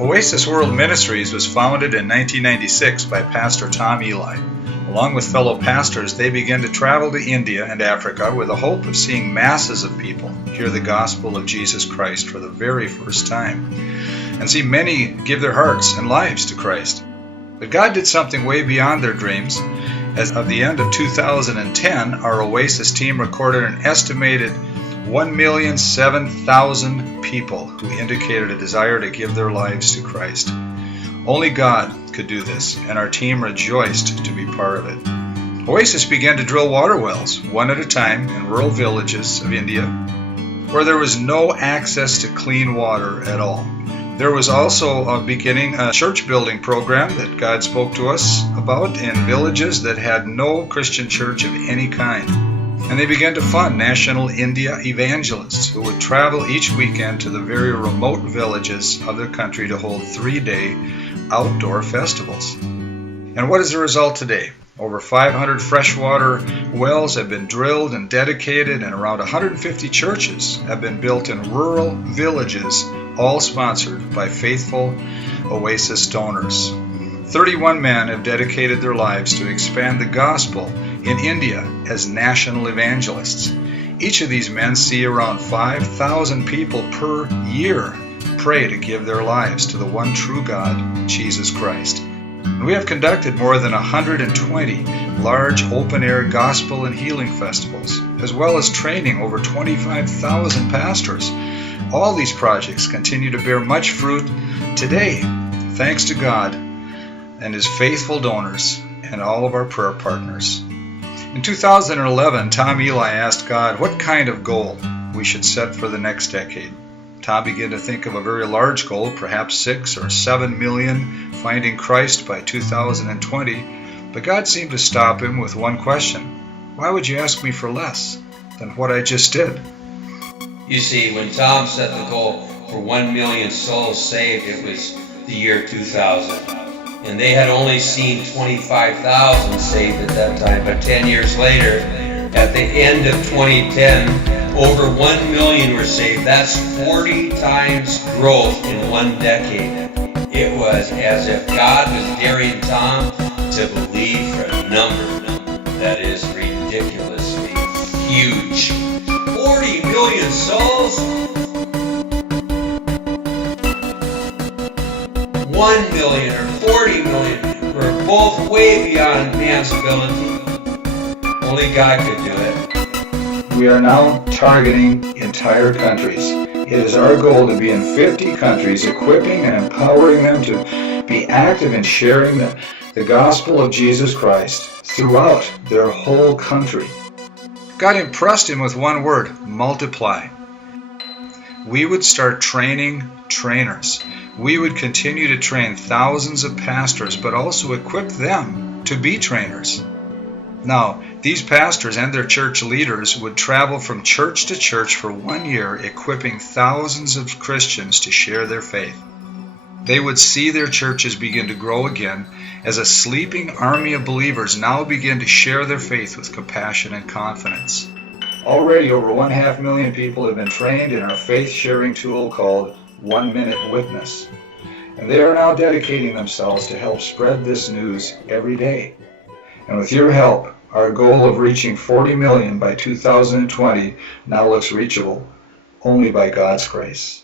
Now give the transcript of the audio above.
Oasis World Ministries was founded in 1996 by Pastor Tom Eli. Along with fellow pastors, they began to travel to India and Africa with the hope of seeing masses of people hear the gospel of Jesus Christ for the very first time, and see many give their hearts and lives to Christ. But God did something way beyond their dreams. As of the end of 2010, our Oasis team recorded an estimated 1,007,000 people who indicated a desire to give their lives to Christ. Only God could do this, and our team rejoiced to be part of it. Oasis began to drill water wells, one at a time, in rural villages of India, where there was no access to clean water at all. There was also beginning a church building program that God spoke to us about in villages that had no Christian church of any kind. And they began to fund national India evangelists who would travel each weekend to the very remote villages of the country to hold 3-day outdoor festivals. And what is the result today? Over 500 freshwater wells have been drilled and dedicated, and around 150 churches have been built in rural villages, all sponsored by faithful Oasis donors. 31 men have dedicated their lives to expand the gospel in India as national evangelists. Each of these men see around 5,000 people per year pray to give their lives to the one true God, Jesus Christ. And we have conducted more than 120 large open-air gospel and healing festivals, as well as training over 25,000 pastors. All these projects continue to bear much fruit today, thanks to God and His faithful donors and all of our prayer partners. In 2011, Tom Eli asked God what kind of goal we should set for the next decade. Tom began to think of a very large goal, perhaps 6 or 7 million finding Christ by 2020, but God seemed to stop him with one question: why would you ask me for less than what I just did? You see, when Tom set the goal for 1 million souls saved, it was the year 2000. And they had only seen 25,000 saved at that time. But 10 years later, at the end of 2010, over 1 million were saved. That's 40 times growth in one decade. It was as if God was daring Tom to believe for a number that is ridiculously huge. 40 million souls? 1 million or 40 million were both way beyond man's ability. Only God could do it. We are now targeting entire countries. It is our goal to be in 50 countries, equipping and empowering them to be active in sharing the gospel of Jesus Christ throughout their whole country. God impressed him with one word: multiply. We would start training trainers. We would continue to train thousands of pastors, but also equip them to be trainers. Now, these pastors and their church leaders would travel from church to church for 1 year, equipping thousands of Christians to share their faith. They would see their churches begin to grow again as a sleeping army of believers now begin to share their faith with compassion and confidence. Already over 1.5 million people have been trained in our faith-sharing tool called 1 Minute Witness. And they are now dedicating themselves to help spread this news every day. And with your help, our goal of reaching 40 million by 2020 now looks reachable only by God's grace.